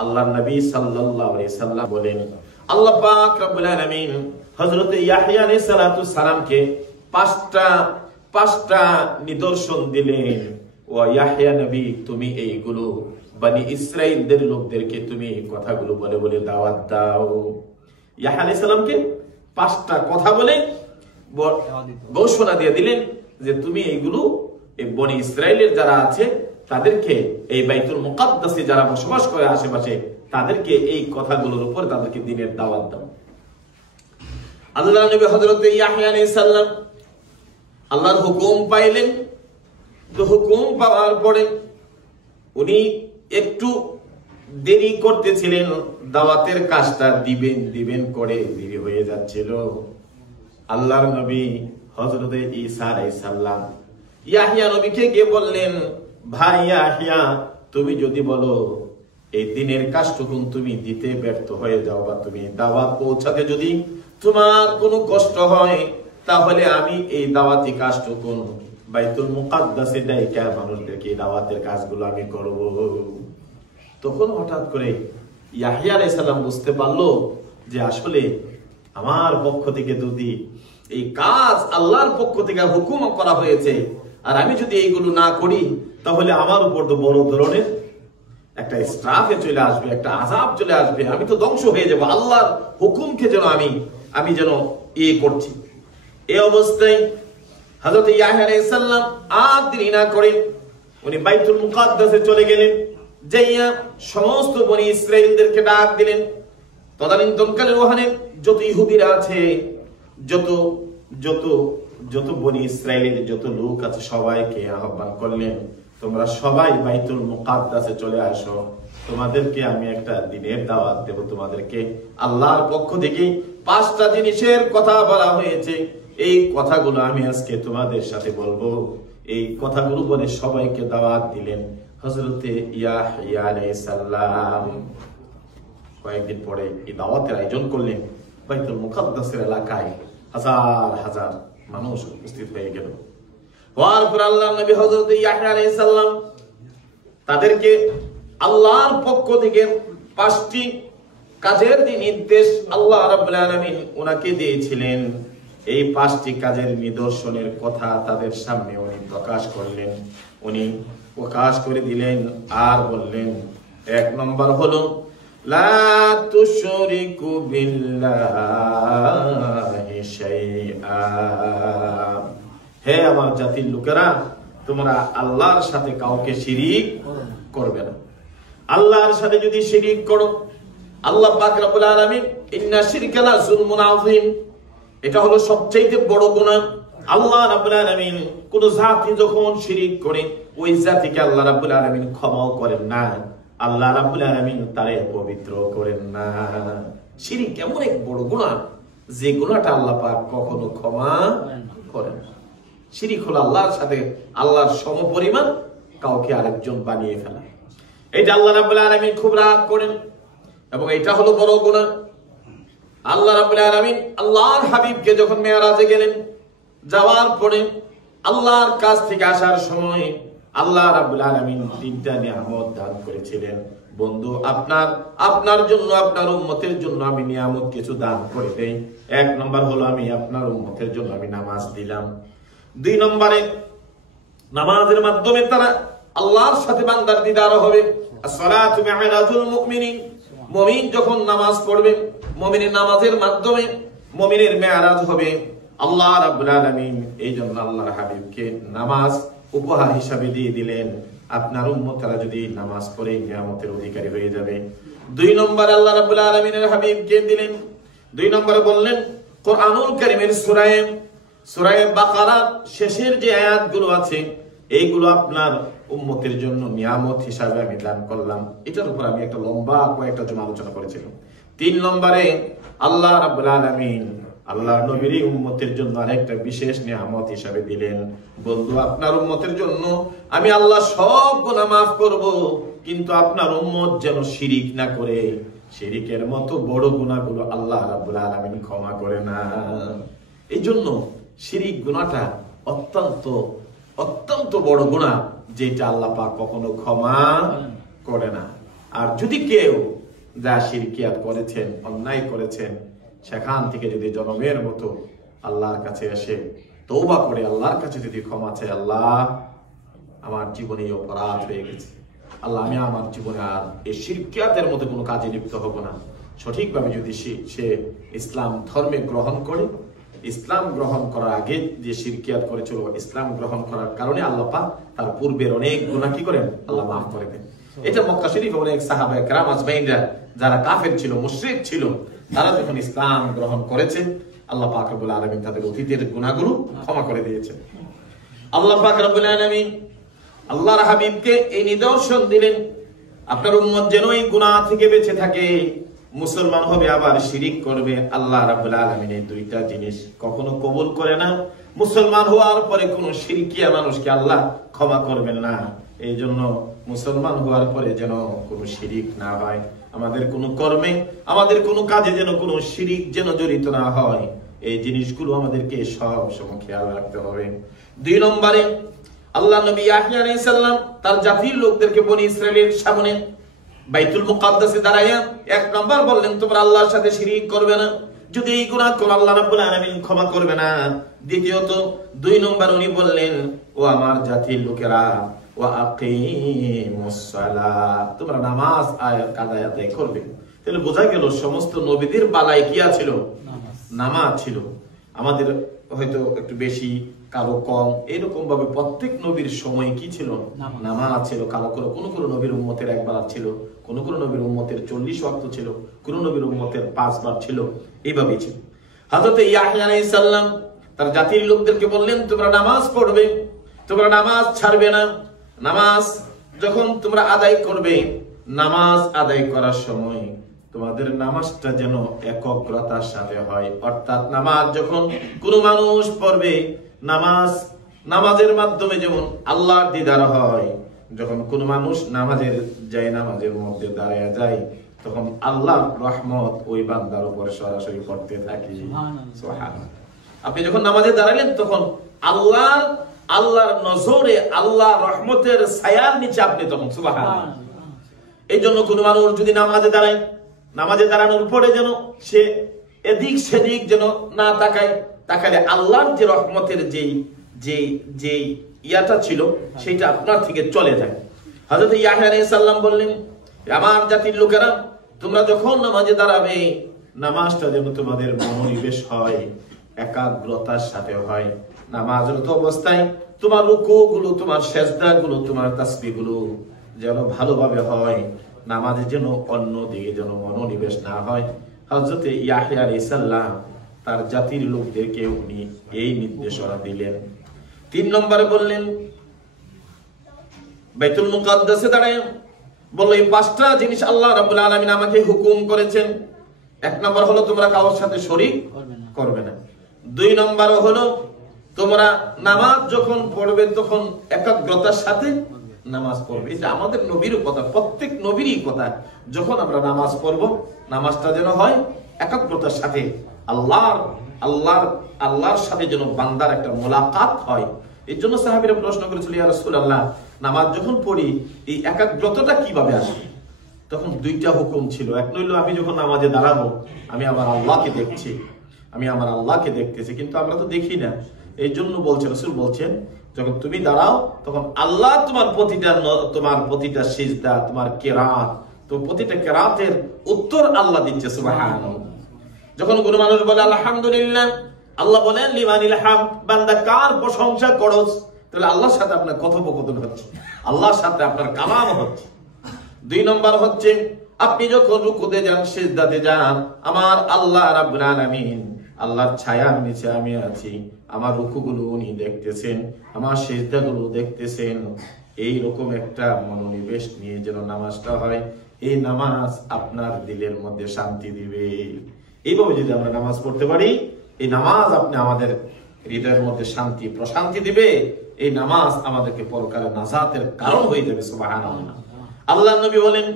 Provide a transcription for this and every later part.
আল্লাহর নবী সাল্লাল্লাহু আলাইহি সাল্লাম বলেন, আল্লাহ পাক রব্বুল আলামিন হযরত ইয়াহইয়া আলাইহিস সালাতু সালামকে পাঁচটা নিদর্শন দিলেন। ও ইয়াহইয়া নবী, তুমি এইগুলো বনি ইসরাইলদের লোকদেরকে তুমি কথাগুলো বলে বলে দাওয়াত দাও। ইয়াহইয়া আলাইহিস সালামকে পাঁচটা কথা বলে ঘোষণা দিয়ে দিলেন যে তুমি এইগুলো এই বনি ইসরাইলের যারা আছে তাদেরকে, এই বাইতুল মুকাদ্দাসে যারা বসবাস করে আশেপাশে, তাদেরকে এই কথাগুলোর উপর তাদেরকে দ্বীনের দাওয়াত দাও। আল্লাহর নবী হযরত ইয়াহইয়া আলাইহিস সালাম আল্লাহর হুকুম পাইলেন। তো হুকুম পাওয়ার পরে উনি একটু দেরি করতেছিলেন, দাওয়াতের কাজটা দিবেন করে দেরি হয়ে যাচ্ছিল। আল্লাহর নবী হযরত ঈসা আলাইহিস সালাম ইয়াহইয়া নবীকে গিয়ে বললেন, ভাই ইয়াহইয়া, তুমি যদি বলো এই দিনের কাজটুকু তুমি দিতে ব্যর্থ হয়ে যাও বা তুমি দাওয়াত পৌঁছাতে যদি তোমার কোনো কষ্ট হয়, তাহলে আমি এই দাওয়াতি কাজটুকু বাইতুল মুকাদ্দাসে ডাইকা মানুষদেরকে দাওয়াতের কাজগুলো আমি করব। তখন হঠাৎ করে ইয়াহইয়া আলাইহিস সালাম বুঝতে পারলো যে আসলে আমার পক্ষ থেকে যদি এই কাজ আল্লাহর পক্ষ থেকে হুকুম করা হয়েছে, আর আমি যদি এইগুলো না করি, তাহলে আমার উপর তো বড় ধরনের একটা স্ট্রাফে চলে আসবে, একটা আযাব চলে আসবে, আমি তো ধ্বংস হয়ে যাব। আল্লাহর হুকুমকে যেন আমি যেন করছি। এই অবস্থায় হযরত ইয়াহইয়া আলাইহিস সালাম আর দেরি না করে উনি বাইতুল মুকাদ্দাসে চলে গেলেন। যাইয়া সমস্ত বনি ইসরাইলদেরকে ডাক দিলেন। তদানীন্তনকালের ওখানে যত ইহুদিরা আছে, যত বনি ইসরাইলের যত লোক আছে, সবাইকে আহ্বান করলেন, তোমরা সবাই বাইতুল মুকাদ্দাসে চলে আসো, তোমাদেরকে আমি একটা দিনের দাওয়াত দেব। তোমাদেরকে আল্লাহর পক্ষ থেকে পাঁচটা জিনিসের কথা বলা হয়েছে, এই কথাগুলো আমি আজকে তোমাদের সাথে বলবো। এই কথাগুলো বলে সবাইকে দাওয়াত দিলেন হযরতে ইয়াহইয়া আলাইহিস সালাম। কয়েকদিন পরে এই দাওয়াতের আয়োজন করলেন। বাইতুল মুকাদ্দাসের এলাকায় হাজার হাজার মানুষ উপস্থিত হয়ে গেল। হওয়ার পর আল্লাহর নবী হযরত ইয়াহইয়া আলাইহিস সালাম তাদেরকে আল্লাহর পক্ষ থেকে পাঁচটি কাজের যে নির্দেশ আল্লাহ রাব্বুল আলামিন ওনাকে দিয়েছিলেন, এই পাঁচটি কাজের নিদর্শনের কথা তাদের সামনে উনি প্রকাশ করলেন। উনি প্রকাশ করে দিলেন আর বললেন, এক নম্বর হলো লা তুশরিকু বিল্লাহি শাইআ। হে আমার জাতির লোকেরা, তোমরা আল্লাহর সাথে কাউকে শিরিক করবে না। আল্লাহর সাথে যদি শিরিক করো, আল্লাহ পাক রব্বুল আলামিন ইন্না শিরকা লা যুলমুন আযীম, এটা হলো সবচেয়ে বড় গুনাহ। আল্লাহ রাব্বুল আলামিন কোন জাতি যখন শিরিক করে, ওই জাতিকে আল্লাহ রাব্বুল আলামিন ক্ষমা করেন না, আল্লাহ রাব্বুল আলামিন তারে পবিত্র করেন না। শিরিক এমন এক বড় গুনাহ যে গুনাহটা আল্লাহ পাক কখনো ক্ষমা করেন না। শিরিক হলো আল্লাহর সাথে আল্লাহর সমপরিমাণ কাউকে আরেকজন বানিয়ে ফেলা। এটা আল্লাহ রাব্বুল আলামিন খুব রাগ করেন এবং এটা হলো বড় গুনাহ। আল্লাহ রাব্বুল আলামিন আল্লাহর হাবিবকে যখন মেরাজে গেলেন, যাওয়ার পরে আল্লাহর কাছ থেকে আসার সময় আল্লাহ রাব্বুল আলামিন তিনটা নিয়ামত দান করেছিলেন। বন্ধু, আপনার জন্য, আপনার উম্মতের জন্য আমি নিয়ামত কিছু দান করে দেই। এক নম্বর হলো আমি আপনার উম্মতের জন্য আমি নামাজ দিলাম। দুই নম্বরে নামাজের মাধ্যমে তারা আল্লাহর সাথে বান্দার দিদার হবে। as-salatu mi'rajul mu'minin, মুমিন যখন নামাজ পড়বে, মুমিনের নামাজের মাধ্যমে মুমিনের মেরাজ হবে। আল্লাহ রাব্বুল আলামিন এইজন্য আল্লাহর হাবিবকে নামাজ উপহার হিসাবে দিয়ে দিলেন। আপনার উম্মতরা যদি নামাজ পড়ে নিয়ামতের অধিকারী হয়ে যাবে। দুই নম্বর আল্লাহ রাব্বুল আলামিনের হাবিবকে দিলেন। দুই নম্বরে বললেন কোরআনুল কারীমের সূরা বাকারা শেষের যে আয়াতগুলো আছে, এইগুলো আপনার উম্মতের জন্য নিয়ামত হিসাবে আমি দান করলাম। এটার উপর আমি একটা লম্বা কয়েকটা জন্য আলোচনা করেছিলাম। তিন নম্বরে আল্লাহ রাব্বুল আলামিন আল্লাহর নবীর উম্মতের জন্য আরেকটা বিশেষ নিয়ামত হিসাবে দিলেন। বন্ধু, আপনার উম্মতের জন্য আমি আল্লাহ সব গুনাহ মাফ করব, কিন্তু আপনার উম্মত যেন শিরিক না করে। শিরিকের মতো বড় গুনাহগুলো আল্লাহ রাব্বুল আলামিন ক্ষমা করে না। এই জন্য শিরিক গুনাহটা অত্যন্ত বড় গুনাহ, যেটা আল্লাহ পাক কখনো ক্ষমা করে না। আর যদি কেউ যা শিরকিয়াত করেছেন, অন্যায় করেছেন, সেখান থেকে যদি জনমের মতো আল্লাহর কাছে এসে তওবা করে আল্লাহর কাছে যদি ক্ষমা চায়, আল্লাহ আমার জীবনে অপরাধ হয়ে গেছে, আল্লাহ আমি আমার জীবনে আর এই শিরকিয়াতের মতো কোনো কাজে লিপ্ত হব না, সঠিকভাবে যদি সে ইসলাম ধর্মে গ্রহণ করে, ইসলাম গ্রহণ করার আগে যে শিরকিয়াত করেছিল, ইসলাম গ্রহণ করার কারণে আল্লাহ পাক তার পূর্বের অনেক গুনাহ কি করেন, আল্লাহ মাফ করে দেন। এটা মক্কা শরীফে অনেক সাহাবায়ে কেরাম আজমাইনরা যারা কাফের ছিল, মুশরিক ছিল, তারা যখন ইসলাম গ্রহণ করেছে, আল্লাহ পাক রব্বুল আলামিন তাদের অতীতের গুনাহগুলো ক্ষমা করে দিয়েছেন। আল্লাহ পাক রব্বুল আলামিন আল্লাহর হাবিবকে এই নিদর্শন দিলেন, আপনার উম্মত যেন এই গুনাহ থেকে বেঁচে থাকে, মুসলমান হবে আবার শিরিক করবে। আল্লাহ রাব্বুল আলামিন এই দুইটা জিনিস কখনো কবুল করে না। মুসলমান হওয়ার পরে কোন শিরকিয়া মানুষকে আল্লাহ ক্ষমা করবেন না। এই জন্য মুসলমান হওয়ার পরে যেন কোনো শিরিক না হয়, আমাদের কোনো কর্মে, আমাদের কোনো কাজে যেন কোনো শিরিক যেন জড়িত না হয়, এই জিনিসগুলো আমাদেরকে সব সময় খেয়াল রাখতে হবে। 2 নম্বরে আল্লাহ নবী ইয়াহইয়া আলাইহিস সালাম তার জাতির লোকদেরকে বনি ইসরাইলের সামনে বাইতুল মুকাদ্দাসে দাঁড়াইয়া 1 নম্বর বললেন, তোমরা আল্লাহর সাথে শিরিক করবে না, যদি এই গুনাহ করো আল্লাহ রাব্বুল আলামিন ক্ষমা করবে না। দ্বিতীয়ত 2 নম্বর উনি বললেন, ও আমার জাতির লোকেরা, ওয়া আকিমুস সালাত, তোমরা নামাজ আদায় করবে। তাহলে বোঝা গেল সমস্ত নবীদের বালাই কি ছিল? নামাজ ছিল। আমাদের হয়তো একটু বেশি, কারো কম, এরকম ভাবে প্রত্যেক নবীর সময় কি ছিল? নামাজ ছিল। কারো কোন কোন নবীর উম্মতের 1 বার ছিল, কোন কোন নবীর উম্মতের 40 ওয়াক্ত ছিল, কোন নবীর উম্মতের 5 বার ছিল, এইভাবেই ছিল। হযরত ইয়াহইয়া আলাইহিস সালাম তার জাতির লোকদেরকে বললেন, তোমরা নামাজ পড়বে, তোমরা নামাজ ছাড়বে না। নামাজ যখন তোমরা আদায় করবে, নামাজ আদায় করার সময় তোমাদের নামাজটা যেন একগ্রতার সাথে হয়। অর্থাৎ নামাজ যখন কোন মানুষ পড়বে, নামাজের মাধ্যমে যেমন আল্লাহর দিদার হয়। যখন কোন মানুষ নামাজের মধ্যে দাঁড়ায় যায়, তখন আল্লাহর রহমত ওই বান্দার উপর সরাসরি পড়তে থাকে। সুবহানাল্লাহ। আপনি যখন নামাজে দাঁড়ালেন, তখন আল্লাহর নজরে, আল্লাহর রহমতের ছায়ার নিচে আপনি তখন। সুবহানাল্লাহ। এই জন্য কোন মানুষ যদি নামাজে দাঁড়ায়, নামাজে দাঁড়ানোর পরে যেন সে এদিক সেদিক যেন না তাকালে আল্লাহর যে রহমতের যে ইয়াটা ছিল সেটা আপনার থেকে চলে যায়। হযরত ইয়াহইয়া আলাইহিস সালাম বললেন, আমার জাতির লোকেরা, তোমরা যখন নামাজে দাঁড়াবে, নামাজটা যেন তোমাদের মনোনিবেশ হয়, একাগ্রতার সাথে হয়। নামাজরত অবস্থায় তোমার রুকুগুলো, তোমার সিজদাগুলো, তোমার তাসবিহগুলো যেন ভালোভাবে হয়, নামাজে যেন অন্য দিকে যেন মনোনিবেশ না হয়। হযরত ইয়াহইয়া আলাইহিস সালাম তার জাতির লোকদেরকে উনি এই নির্দেশনা দিলেন। 3 নম্বরে বললেন, বাইতুল মুকাদ্দাসে দাঁড়ায় বলল, এই 5টা জিনিস আল্লাহ রাব্বুল আলামিন আমাকে হুকুম করেছেন। 1 নম্বর হলো তোমরা কারোর সাথে শরীক করবে না। 2 নম্বর হলো তোমরা নামাজ যখন পড়বে তখন একাগ্রতার সাথে নামাজ পড়বে। এটা আমাদের নবীর কথা, প্রত্যেক নবীরই কথা। যখন আমরা নামাজ পড়ব, নামাজটা যেন হয় একাগ্রতার সাথে, আল্লাহর সাথে যেন বান্দার একটা মোলাকাত হয়। এই জন্য সাহাবীরা প্রশ্ন করেছিল, ইয়া রাসূলুল্লাহ, নামাজ যখন পড়ি এই একাগ্রতাটা কিভাবে আসে? তখন 2টা হুকুম ছিল। এক হইল, আমি যখন নামাজে দাঁড়াবো, আমি আমার আল্লাহকে দেখছি, আমি আমার আল্লাহকে দেখতেছি, কিন্তু আমরা তো দেখি না। এই জন্য রাসূল বলছেন, যখন তুমি দাঁড়াও তখন আল্লাহ তোমার প্রতিটা সিজদা, তোমার কিরাত, তো প্রতিটা কিরাতের উত্তর আল্লাহ দিচ্ছে। সুবহানাল্লাহ। যখন কোন মানুষ বলে আলহামদুলিল্লাহ, আল্লাহ বলেন লিমানিল হামদ, বান্দা কার প্রশংসা করছ? তাহলে আল্লাহর সাথে আপনার কথোপকথন হচ্ছে, আল্লাহর সাথে আপনার কালাম হচ্ছে। 2 নম্বর হচ্ছে, আপনি যখন রুকুতে যান, সিজদাতে যান, আমার আল্লাহ রাব্বুল আলামিন, আল্লাহর ছায়ার নিচে আমি আছি, আমার রুকুগুলো উনি দেখতেছেন, আমার সিজদাগুলো দেখতেছেন। এই রকম একটা মনোনিবেশ নিয়ে যেন নামাজটা হয়, এই নামাজ আপনার দিলের মধ্যে শান্তি দিবে। এইভাবে যদি আমরা নামাজ পড়তে পারি, এই নামাজ আপনি আমাদের হৃদয়ের মধ্যে শান্তি প্রশান্তি দিবে। এই নামাজ আমাদেরকে পরকালে নাজাতের কারণ হয়ে যাবে। সুবহানাল্লাহ। আল্লাহ নবী বলেন,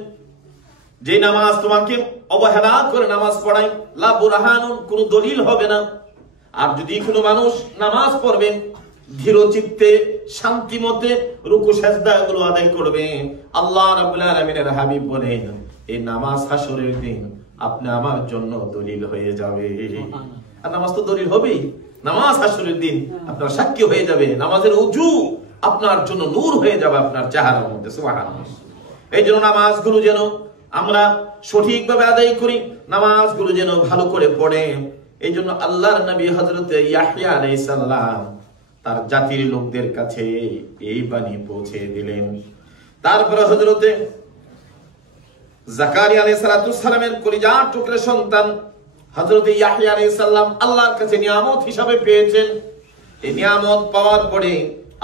যে নামাজ তোমাকে অবহেলা করে নামাজ পড়ায়, লা বুরহানুন, কোন দলিল হবে না। আর যদি কোনো মানুষ নামাজ পড়বে, ধীর চিত্তে শান্তি মতে রুকু সাজদা গুলো আদায় করবে। আল্লাহ রাব্বুল আলামিনের হাবিব বলেন, এই নামাজ হাসরের দিন আপনি আমার জন্য দলিল হয়ে যাবে। আর নামাজ তো দলিল হবেই, নামাজ হাসরের দিন আপনার সাক্ষী হয়ে যাবে। নামাজের ওযু আপনার জন্য নূর হয়ে যাবে আপনার চেহারার মধ্যে। সুবহানাল্লাহ। এই জন্য নামাজগুলো যেন আমরা সঠিকভাবে আদায় করি, নামাজগুলো যেন ভালো করে পড়ে। এই জন্য আল্লাহর নবী হযরত ইয়াহইয়া আলাইহিস সালাম তার জাতির লোকদের কাছে এই বাণী পৌঁছে দিলেন। তারপরে হযরতে জাকারিয়া আলাইহিস সালামের কলিজার টুকরা সন্তান হযরত ইয়াহইয়া আলাইহিস সালাম আল্লাহর কাছে নিয়ামত হিসাবে পেয়েছেন। এই নিয়ামত পাওয়ার পরে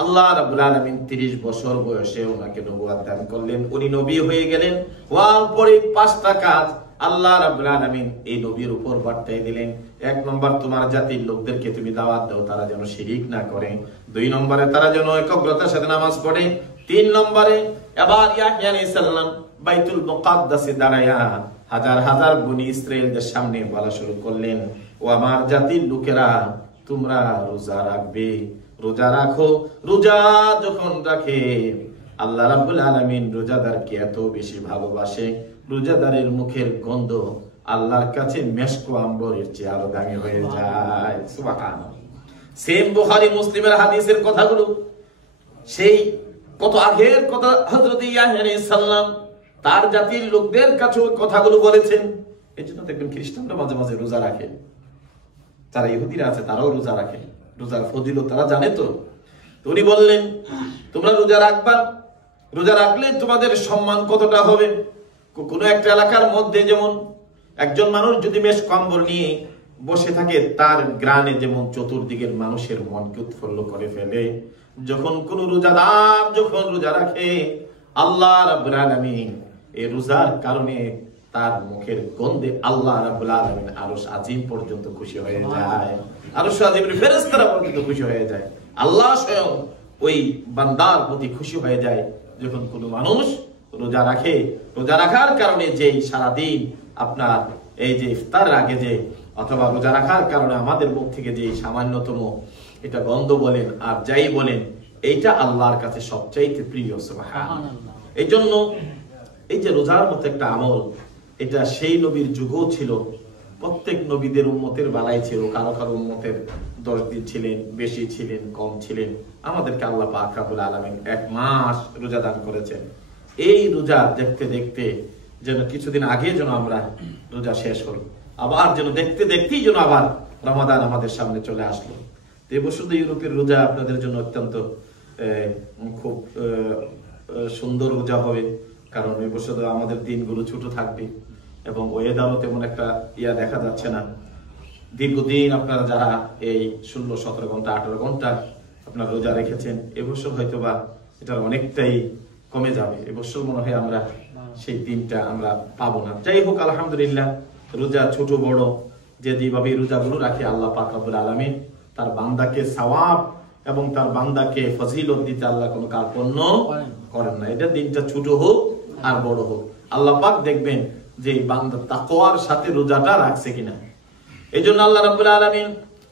আল্লাহ রাব্বুল আলামিন 30 বছর বয়সে ওনাকে নবুয়ত দান করলেন, উনি নবী হয়ে গেলেন। হওয়ার পরে 5টা কাজ আল্লাহ রাব্বুল আলামিন এই নবীর উপর বার্তায় দিলেন। 1 নম্বর, তোমার জাতির লোকদেরকে তুমি দাওয়াত দাও তারা যেন শিরিক না করে। 2 নম্বরে, তারা যেন একাগ্রতার সাথে নামাজ পড়ে। 3 নম্বরে, এবার ইয়াহইয়া আলাইহিস সালাম বাইতুল মুকাদ্দাসে দাঁড়ায়া হাজার হাজার বনি ইসরাইলদের সামনে বলা শুরু করলেন, ও আমার জাতির লোকেরা, তোমরা রোজা রাখবে, রোজা রাখো। রোজা যখন রাখে আল্লাহ রাব্বুল আলামিন রোজাদারকে এত বেশি ভালোবাসে, রোজাদারের মুখের গন্ধ আল্লাহর কাছে মেশকো আম্বরের চেয়ে আরো দামি হয়ে যায়। সুবহানাল্লাহ। সেম বুখারী মুসলিমের হাদিসের কথাগুলো, সেই কত আগের কথা হযরত ইয়াহইয়া আলাইহিস সালাম তার জাতির লোকদের কাছে কথাগুলো বলেছেন। এই জন্য দেখবেন খ্রিস্টানরা মাঝে মাঝে রোজা রাখে, যারা ইহুদিরা আছে তারাও রোজা রাখে, রোজার ফজিলত তারা জানে। তো উনি বললেন, তোমরা রোজা রাখবা, রোজা রাখলে তোমাদের সম্মান কতটা হবে। কোনো একটা এলাকার মধ্যে যেমন একজন মানুষ যদি মেষ কম্বল নিয়ে বসে থাকে, তার গ্রানে যেমন চতুর্দিকের মানুষের মনকে উৎফুল্ল করে ফেলে, যখন কোন রোজাদার যখন রোজা রাখে, আল্লাহ রাব্বুল আলামিন এই রোজার কারণে তার মুখের গন্ধে আল্লাহ রাব্বুল আলামিন আরশ আজিম পর্যন্ত খুশি হয়ে যায়, আরশ আজিমের ফেরেশতারা পর্যন্ত খুশি হয়ে যায়। আল্লাহ স্বয়ং ওই বান্দার প্রতি খুশি হয়ে যায় যখন কোনো মানুষ রোজা রাখে। রোজা রাখার কারণে যেই সারাদিন আপনার এই যে ইফতারের আগে যে অথবা রোজা রাখার কারণে আমাদের মুখ থেকে যে সামান্যতম এটা গন্ধ বলেন আর যাই বলেন, এইটা আল্লাহর কাছে সবচাইতে প্রিয়। সুবহানাল্লাহ। এই জন্য এই যে রোজার মতো একটা আমল, এটা সেই নবীর যুগও ছিল, প্রত্যেক নবীদের উম্মতের বেলায় ছিল। কারো কারো উম্মতের 10 দিন ছিলেন, বেশি ছিলেন, কম ছিলেন। আমাদেরকে আল্লাহ পাক রব্বুল আলামিন 1 মাস রোজা দান করেছেন। এই রোজা দেখতে দেখতে যেন কিছুদিন আগে যেন আমরা রোজা শেষ হলো, আবার যেন দেখতে দেখতেই যেন আবার রমাদান আমাদের সামনে চলে আসলো। তো এবছর তো ইউরোপের রোজা আপনাদের জন্য অত্যন্ত খুব সুন্দর রোজা হবে, কারণ এবছর আমাদের দিনগুলো ছোট থাকবে এবং ওয়েদারও তেমন একটা দেখা যাচ্ছে না। দীর্ঘদিন আপনারা যারা এই 16-17 ঘন্টা 18 ঘন্টা আপনারা রোজা রেখেছেন, এবছর হয়তো বা এটা অনেকটাই কমে যাবে। এবছর মনে হয় আমরা সেই দিনটা আমরা পাবো না। যাই হোক, আলহামদুলিল্লাহ, রোজা ছোট বড় যে যেভাবে রোজাগুলো রাখে আল্লাহ পাক রব্বুল আলামিন তার বান্দাকে সওয়াব এবং তার বান্দাকে ফজিলত দিতে আল্লাহ কোনো কার্পণ্য করেন না। এটা দিনটা ছোট হোক আর বড় হোক, আল্লাহ পাক দেখবেন যে বান্দা তাকওয়ার সাথে রোজাটা রাখছে কিনা। এই জন্য আল্লাহ রাব্বুল আলামিন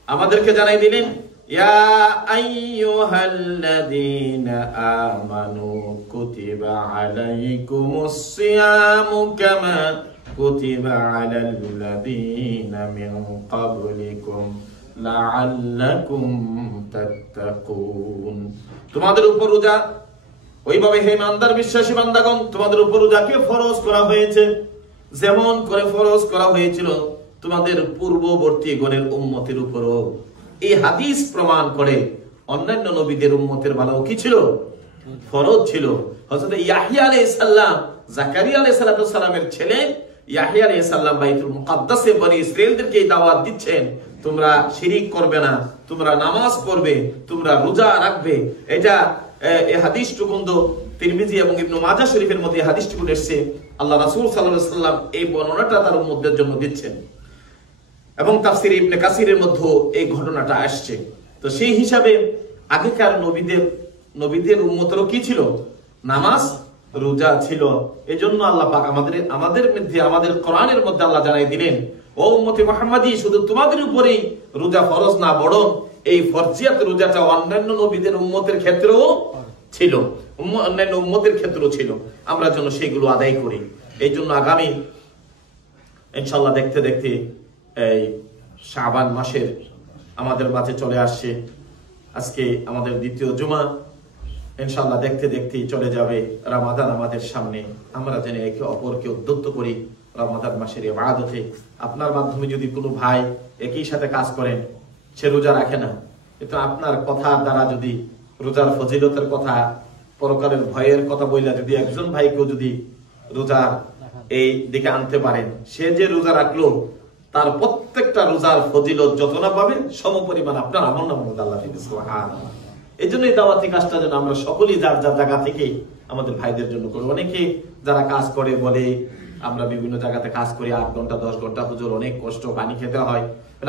আমাদেরকে জানাই দিলেন, ইয়া আইয়ুহাল্লাযীনা আমানু কুতিবা আলাইকুমুস সিয়ামু কামা কুতিবা আলাল্লাযীনা মিন ক্বাবলিকুম লাআল্লাকুম তাত্তাকুন। তোমাদের উপর রোজা ওইভাবে হে ইমানদার বিশ্বাসী বান্দাগণ, তোমাদের উপর রোজাকে ফরজ করা হয়েছে যেমন করে ফরজ করা হয়েছিল তোমাদের পূর্ববর্তী গণের উম্মতের উপরও। এই হাদিস প্রমাণ করে অন্যান্য নবীদের উম্মতের বেলাও কি ছিল? ফরজ ছিল। হযরত ইয়াহইয়া আলাইহিস সালাম জাকারিয়া আলাইহিস সালামের ছেলে ইয়াহইয়া আলাইহিস সালাম বাইতুল মুকাদ্দাসে বনি ইসরাইলদেরকে দাওয়াত দিচ্ছেন, তোমরা শিরিক করবে না, তোমরা নামাজ পড়বে, তোমরা রোজা রাখবে। এটা এই হাদিসটুকু তিরমিজি এবং ইবনে মাজাহ শরীফের মধ্যে হাদিসটুকু এসেছে। আল্লাহ রাসূল সাল্লাল্লাহু আলাইহি ওয়াসাল্লাম এই বর্ণনাটা তার উম্মতদের জন্য দিচ্ছেন এবং তাফসীর ইবনে কাসিরের মধ্যে এই ঘটনাটা আসছে। তো সেই হিসাবে আগেকার নবীদের উম্মতেরও কি ছিল? নামাজ রোজা ছিল। এজন্য আল্লাহ পাক আমাদের মধ্যে আমাদের কোরআনের মধ্যে আল্লাহ জানাই দিলেন, ও উম্মতে মুহাম্মাদি, শুধু তোমাদের উপরেই রোজা ফরজ না, বরং এই ফরজিয়াত রোজাটা অন্যান্য নবীদের উম্মতের ক্ষেত্রেও ছিল, অন্যান্য উম্মতের ক্ষেত্রেও ছিল, আমরা যেন সেগুলো আদায় করি। এই জন্য আগামী ইনশাআল্লাহ দেখতে দেখতে এই শাবান মাসের আমাদের মাঝে চলে আসছে। আজকে আমাদের দ্বিতীয় জুমা, ইনশাআল্লাহ দেখতে দেখতেই চলে যাবে রমাদান আমাদের সামনে। আমরা যেন একে অপরকে উদ্যুক্ত করি রমাদান মাসের ইবাদতে। আপনার মাধ্যমে যদি কোনো ভাই একই সাথে কাজ করেন, সে রোজা রাখে না, কিন্তু আপনার কথা দ্বারা যদি রোজার ফজিলতের কথা, পরকালের ভয়ের কথা বইলা যদি একজন ভাইকেও যদি রোজার এই দিকে আনতে পারেন, সে যে রোজা রাখলো তার প্রত্যেকটা রোজার ফজিলত যত না পাবে সমপরিমাণ আপনার আমল নামার মধ্যে আল্লাহ দিবে। সুবহানাল্লাহ। এই জন্য এই দাওয়াতি কাজটা যেন আমরা সকলেই যার যার জায়গা থেকে আমাদের ভাইদের জন্য করি। অনেকে যারা কাজ করে বলে আমরা বিভিন্ন জায়গাতে কাজ করি 8 ঘন্টা 10 ঘন্টা, হুজুর অনেক কষ্ট, পানি খেতে হয়।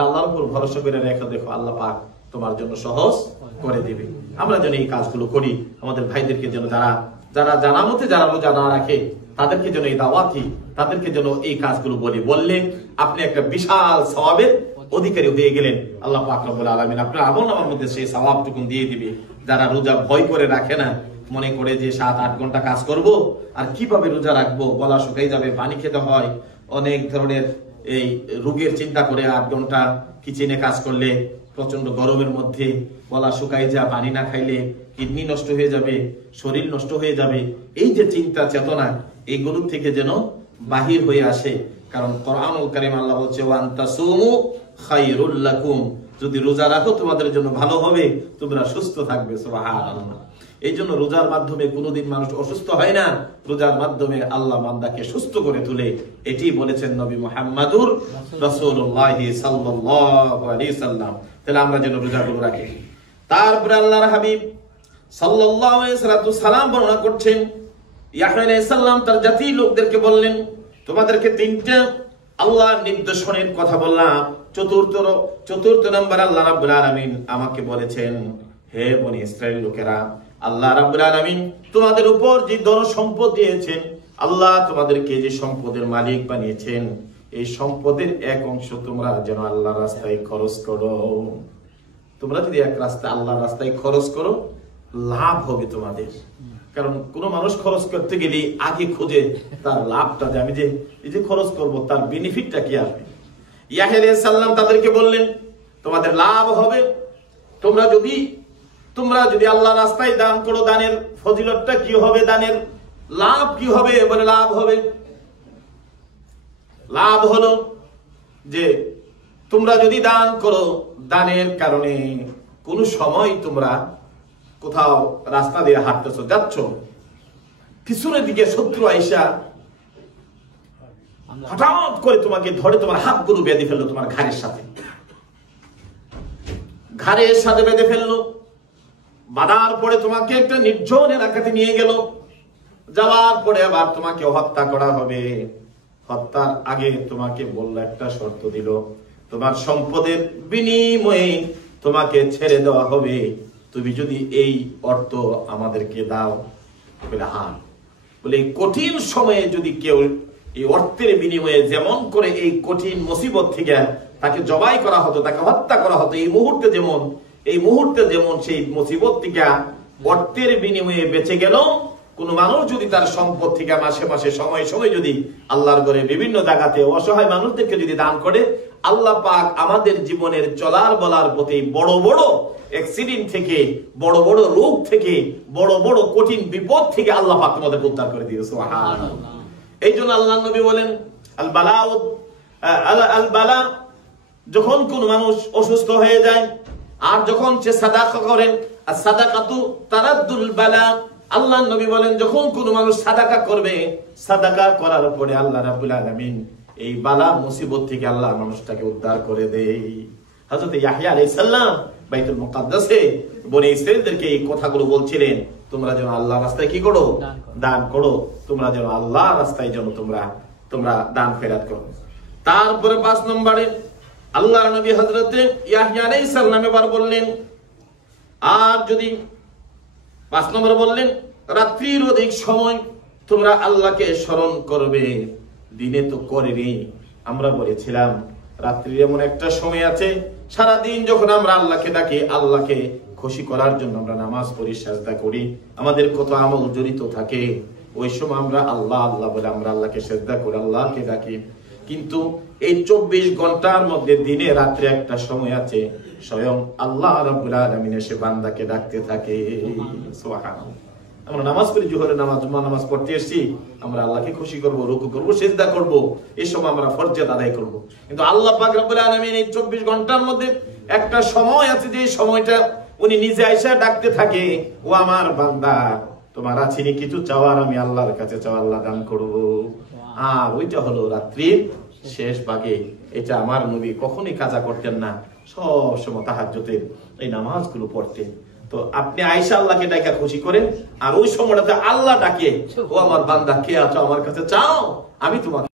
আল্লাহর উপর ভরসা করে রেখে দেখো, আল্লাহ পাক তোমার জন্য সহজ করে দিবে। আমরা যেন এই কাজগুলো করি, আমাদের ভাইদেরকে যেন যারা জানা মতে যারা রোজা না রাখে তাদেরকে যেন এই দাওয়াতি, তাদেরকে যেন এই কাজগুলো বললে আপনি একটা বিশাল সওয়াবের অধিকারী হয়ে গেলেন। আল্লাহ পাক রব্বুল আলামিন আপনার আমল নামার মধ্যে সেই সওয়াবটুকু দিয়ে দিবে। যারা রোজা ভয় করে রাখে না, মনে করে যে 7-8 ঘন্টা কাজ করব আর কিভাবে রোজা রাখবো, গলা শুকাই যাবে, পানি খেতে হয়, অনেক ধরনের এই রোগের চিন্তা করে 8 ঘন্টা কিচেনে কাজ করলে প্রচন্ড গরমের মধ্যে গলা শুকাই যা, পানি না খাইলে কিডনি নষ্ট হয়ে যাবে, শরীর নষ্ট হয়ে যাবে, এই যে চিন্তা চেতনা, এইগুলোর থেকে যেন বাহির হয়ে আসে। কারণ কোরআনুল কারীম আল্লাহ বলছে ওয়া আনতাসুমু খায়রুল লাকুম, যদি রোজা রাখো তোমাদের জন্য ভালো হবে, তোমরা সুস্থ থাকবে। সুবহানাল্লাহ। এই জন্য রোজার মাধ্যমে কোনোদিন মানুষ অসুস্থ হয় না, রোজার মাধ্যমে আল্লাহ বান্দাকে সুস্থ করে তুলে। এটি বলেছেন নবী মুহাম্মদুর রাসূলুল্লাহ সাল্লাল্লাহু আলাইহি সাল্লাম। তাহলে আমরা যেন রোজাগুলো রাখি। তারপরে আল্লাহর হাবিব সাল্লাল্লাহু আলাইহি সাল্লাম বর্ণনা করছেন, ইয়াহইয়া আলাইহিস সালাম তার জাতির লোকদেরকে বললেন, তোমাদেরকে 3টা আল্লাহর নির্দেশনের কথা বললাম। চতুর্থ নম্বর আল্লাহ রাব্বুল আলামিন আমাকে বলেছেন, হে বনি ইসরাইল লোকেরা, আল্লাহ রাব্বুল আলামিন তোমাদের উপর যে ধন সম্পদ দিয়েছেন, আল্লাহ তোমাদেরকে যে সম্পদের মালিক বানিয়েছেন, এই সম্পদের এক অংশ তোমরা যেন আল্লাহর রাস্তায় খরচ করো। তোমরা যদি এক রাস্তা আল্লাহর রাস্তায় খরচ করো, লাভ হবে তোমাদের। কারণ কোন মানুষ খরচ করতে গেলে আগে খোঁজে তার লাভটা, যে আমি যে এই যে খরচ করব তার বেনিফিটটা কি আসবে। ইয়াহইয়া আলাইহিস সালাম তাদেরকে বললেন, তোমাদের লাভ হবে তোমরা যদি আল্লাহর রাস্তায় দান করো। দানের ফজিলতটা কি হবে, দানের লাভ কি হবে? বলে লাভ হলো যে তোমরা যদি দান করো, দানের কারণে কোন সময় তোমরা কোথাও রাস্তা দিয়ে হাঁটতেছো, যাচ্ছ, পিছনের দিকে শত্রু আইসা হঠাৎ করে তোমাকে ধরে তোমার হাতগুলো বেঁধে ফেললো, তোমার ঘাড়ের সাথে বেঁধে ফেললো। বাঁধার পরে তোমাকে একটা নির্জন এলাকাতে নিয়ে গেল, যাওয়ার পরে আবার তোমাকে হত্যা করা হবে। হত্যার আগে তোমাকে বললো, একটা শর্ত দিল, তোমার সম্পদের বিনিময়ে তোমাকে ছেড়ে দেওয়া হবে, তুমি যদি এই অর্থ আমাদেরকে দাও। বলে হ্যাঁ। বলে এই কঠিন সময়ে যদি কেউ এই অর্থের বিনিময়ে, যেমন করে এই কঠিন মুসিবত থেকে তাকে জবাই করা হতো, তাকে হত্যা করা হতো, এই মুহূর্তে যেমন সেই মুসিবত থেকে অর্থের বিনিময়ে বেঁচে গেল, কোন মানুষ যদি তার সম্পদ থেকে মাসে মাসে সময় যদি আল্লাহর ঘরে বিভিন্ন জায়গাতে অসহায় মানুষদেরকে যদি দান করে, আল্লাহ পাক আমাদের জীবনের চলার বলার পথে বড় বড় অ্যাক্সিডেন্ট থেকে, বড় বড় রোগ থেকে, বড় বড় কঠিন বিপদ থেকে আল্লাহ পাক তোমাদের উদ্ধার করে দিয়েছে। সুবহানাল্লাহ। এই জন্য আল্লাহর নবী বলেন, আল বালা, যখন কোন মানুষ অসুস্থ হয়ে যায় আর যখন সে সাদাকা করেন, আর সাদাকাতু তারাদ্দুল বালা, আল্লাহর নবী বলেন যখন কোন মানুষ সাদাকা করবে, সাদাকা করার পরে আল্লাহ রাব্বুল আলামিন এই বালা মুসিবত থেকে আল্লাহ মানুষটাকে উদ্ধার করে দেয়। হযরত ইয়াহইয়া আলাইহিস সালাম বাইতুল মুকাদ্দাসে বনি ইসরাঈলদেরকে এই কথাগুলো বলছিলেন, তোমরা যেন আল্লাহর রাস্তায় কি করো, দান করো, তোমরা যেন আল্লাহর রাস্তায় যেন তোমরা দান ফেরাত করো। তারপরে 5 নম্বরে আল্লাহর নবী হযরত ইয়াহইয়া আলাইহিস সালাম এবার বললেন, আর যদি 5 নম্বরে বললেন, রাত্রির অধিক সময় তোমরা আল্লাহকে স্মরণ করবে। দিনে তো করেনি, আমরা বলেছিলাম রাত্রির এমন একটা সময় আছে সারাদিন যখন আমরা আল্লাহকে ডাকি, আল্লাহকে খুশি করার জন্য আমরা নামাজ পড়ি, সাজদা করি, আমাদের কত আমল জড়িত থাকে, ওই সময় আমরা আল্লাহ আল্লাহ বলে আমরা আল্লাহকে সাজদা করি, আল্লাহকে ডাকি। কিন্তু এই 24 ঘন্টার মধ্যে দিনে রাত্রে একটা সময় আছে স্বয়ং আল্লাহ রাব্বুল আলামিন এসে বান্দাকে ডাকতে থাকে। সুবহানাল্লাহ। আমরা নামাজ পড়ি, জোহরের নামাজ, জুমার নামাজ পড়তে এসেছি, আমরা আল্লাহকে খুশি করব, রুকু করব, সিজদা করব, এই সময় আমরা ফরজিয়াত আদায় করব। কিন্তু আল্লাহ পাক রব্বুল আলামিন এই 24 ঘন্টার মধ্যে একটা সময় আছে যে সময়টা উনি নিজে আইসা ডাকতে থাকে, ও আমার বান্দা তোমার আছে নি কিছু চাওয়ার, আমি আল্লাহর কাছে চাও, আল্লাহ দান করব। আর ওইটা হলো রাত্রির শেষ ভাগে। এটা আমার নবী কখনোই কাজা করতেন না, সব সময় তাহাজ্জুদের এই নামাজগুলো পড়তেন। তো আপনি আয়েশা আল্লাহকে ডাকা খুশি করেন, আর ওই সময়টাতে আল্লাহ ডাকে, ও আমার বান্দা কে আছো আমার কাছে চাও, আমি তোমাকে